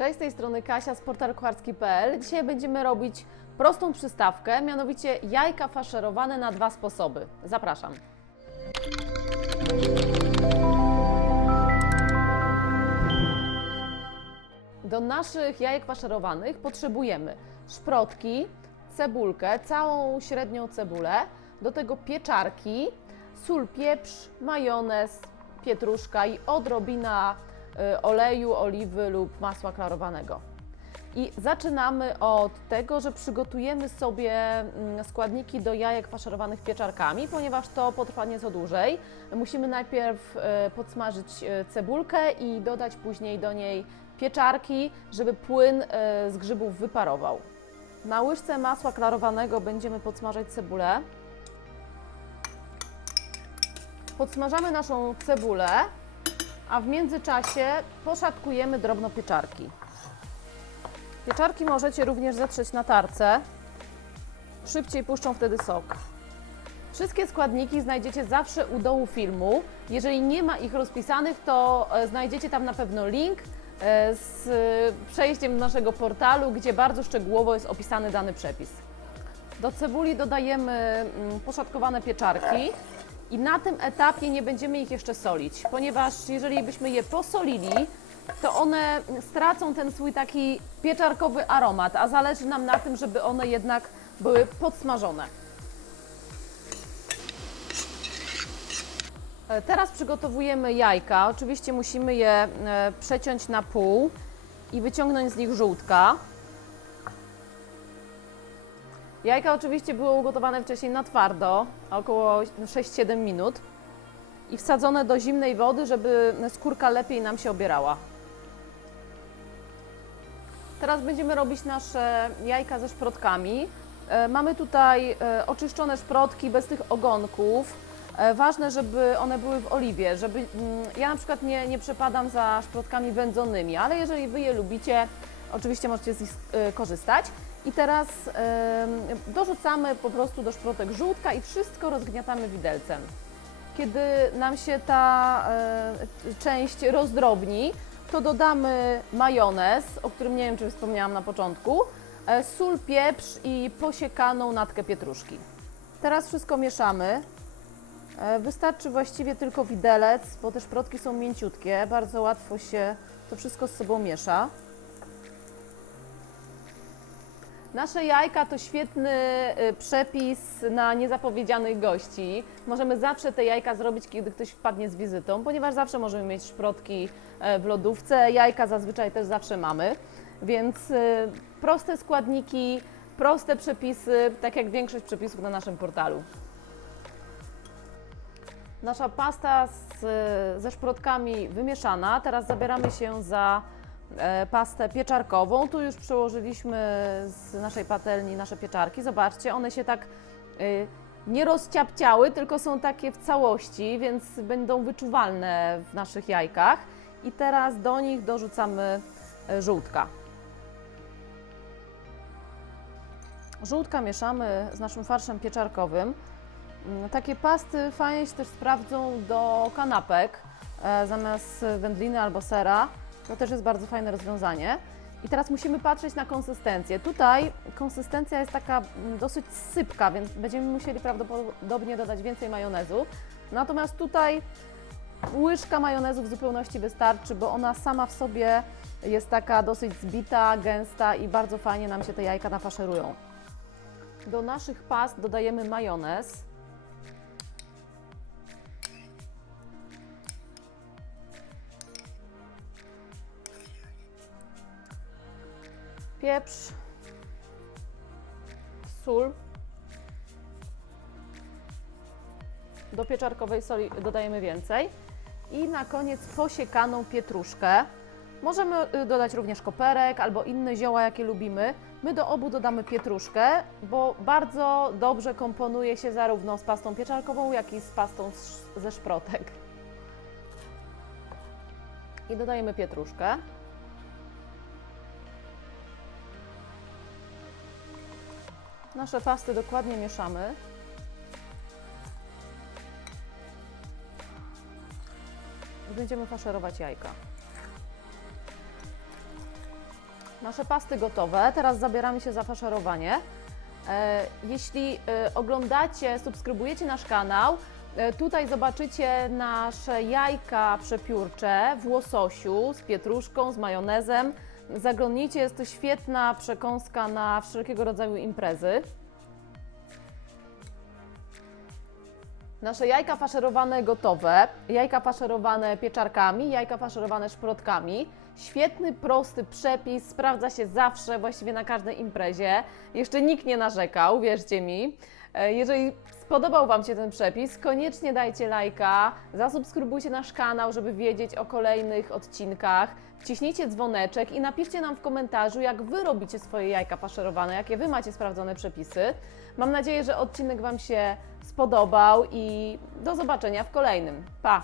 Cześć, z tej strony Kasia z portalu. Dzisiaj będziemy robić prostą przystawkę, mianowicie jajka faszerowane na dwa sposoby. Zapraszam. Do naszych jajek faszerowanych potrzebujemy szprotki, cebulkę, całą średnią cebulę, do tego pieczarki, sól, pieprz, majonez, pietruszka i odrobina oleju, oliwy lub masła klarowanego. I zaczynamy od tego, że przygotujemy sobie mm, składniki do jajek faszerowanych pieczarkami, ponieważ to potrwa nieco dłużej. Musimy najpierw e, podsmażyć e, cebulkę i dodać później do niej pieczarki, żeby płyn z grzybów wyparował. Na łyżce masła klarowanego będziemy podsmażać cebulę. Podsmażamy naszą cebulę, a w międzyczasie poszatkujemy drobno pieczarki. Pieczarki możecie również zetrzeć na tarce. Szybciej puszczą wtedy sok. Wszystkie składniki znajdziecie zawsze u dołu filmu. Jeżeli nie ma ich rozpisanych, to e, znajdziecie tam na pewno link e, z e, przejściem do naszego portalu, gdzie bardzo szczegółowo jest opisany dany przepis. Do cebuli dodajemy mm, poszatkowane pieczarki i na tym etapie nie będziemy ich jeszcze solić, ponieważ jeżeli byśmy je posolili, to one stracą ten swój taki pieczarkowy aromat, a zależy nam na tym, żeby one jednak były podsmażone. E, Teraz przygotowujemy jajka. Oczywiście musimy je e, przeciąć na pół i wyciągnąć z nich żółtka. Jajka oczywiście były ugotowane wcześniej na twardo, około 6-7 minut i wsadzone do zimnej wody, żeby skórka lepiej nam się obierała. Teraz będziemy robić nasze jajka ze szprotkami. E, Mamy tutaj e, oczyszczone szprotki bez tych ogonków. E, Ważne, żeby one były w oliwie, żeby mm, ja na przykład nie, nie przepadam za szprotkami wędzonymi, ale jeżeli Wy je lubicie, oczywiście możecie z nich e, korzystać. I teraz dorzucamy po prostu do szprotek żółtka i wszystko rozgniatamy widelcem. Kiedy nam się ta e, część rozdrobni, to dodamy majonez, o którym nie wiem, czy wspomniałam na początku, e, sól, pieprz i posiekaną natkę pietruszki. Teraz wszystko mieszamy. Wystarczy właściwie tylko widelec, bo te szprotki są mięciutkie, bardzo łatwo się to wszystko z sobą miesza. Nasze jajka to świetny y, przepis na niezapowiedzianych gości. Możemy zawsze te jajka zrobić, kiedy ktoś wpadnie z wizytą, ponieważ zawsze możemy mieć szprotki e, w lodówce. Jajka zazwyczaj też zawsze mamy, więc y, proste składniki, proste przepisy, tak jak większość przepisów na naszym portalu. Nasza pasta z, ze szprotkami wymieszana. Teraz zabieramy się za pastę pieczarkową. Tu już przełożyliśmy z naszej patelni nasze pieczarki. Zobaczcie, one się tak y, nie rozciapciały, tylko są takie w całości, więc będą wyczuwalne w naszych jajkach. I teraz do nich dorzucamy e, żółtka. Żółtka mieszamy z naszym farszem pieczarkowym. Mm, Takie pasty fajnie się też sprawdzą do kanapek e, zamiast wędliny albo sera. To też jest bardzo fajne rozwiązanie. I teraz musimy patrzeć na konsystencję. Tutaj konsystencja jest taka mm, dosyć sypka, więc będziemy musieli prawdopodobnie dodać więcej majonezu. Natomiast tutaj łyżka majonezu w zupełności wystarczy, bo ona sama w sobie jest taka dosyć zbita, gęsta i bardzo fajnie nam się te jajka nafaszerują. Do naszych past dodajemy majonez. Pieprz, sól. Do pieczarkowej soli dodajemy więcej. I na koniec posiekaną pietruszkę. Możemy y, dodać również koperek albo inne zioła, jakie lubimy. My do obu dodamy pietruszkę, bo bardzo dobrze komponuje się zarówno z pastą pieczarkową, jak i z pastą ze szprotek. I dodajemy pietruszkę. Nasze pasty dokładnie mieszamy. I będziemy faszerować jajka. nasze pasty gotowe. Teraz zabieramy się za faszerowanie. E, Jeśli e, oglądacie, subskrybujecie nasz kanał, e, tutaj zobaczycie nasze jajka przepiórcze w łososiu z pietruszką, z majonezem. Zaglądnijcie, jest to świetna przekąska na wszelkiego rodzaju imprezy. Nasze jajka faszerowane gotowe, jajka faszerowane pieczarkami, jajka faszerowane szprotkami. Świetny, prosty przepis, sprawdza się zawsze, właściwie na każdej imprezie. Jeszcze nikt nie narzekał, wierzcie mi. E, Jeżeli spodobał Wam się ten przepis, koniecznie dajcie lajka, zasubskrybujcie nasz kanał, żeby wiedzieć o kolejnych odcinkach. Wciśnijcie dzwoneczek i napiszcie nam w komentarzu, jak Wy robicie swoje jajka faszerowane, jakie Wy macie sprawdzone przepisy. Mam nadzieję, że odcinek Wam się spodobał i do zobaczenia w kolejnym. Pa!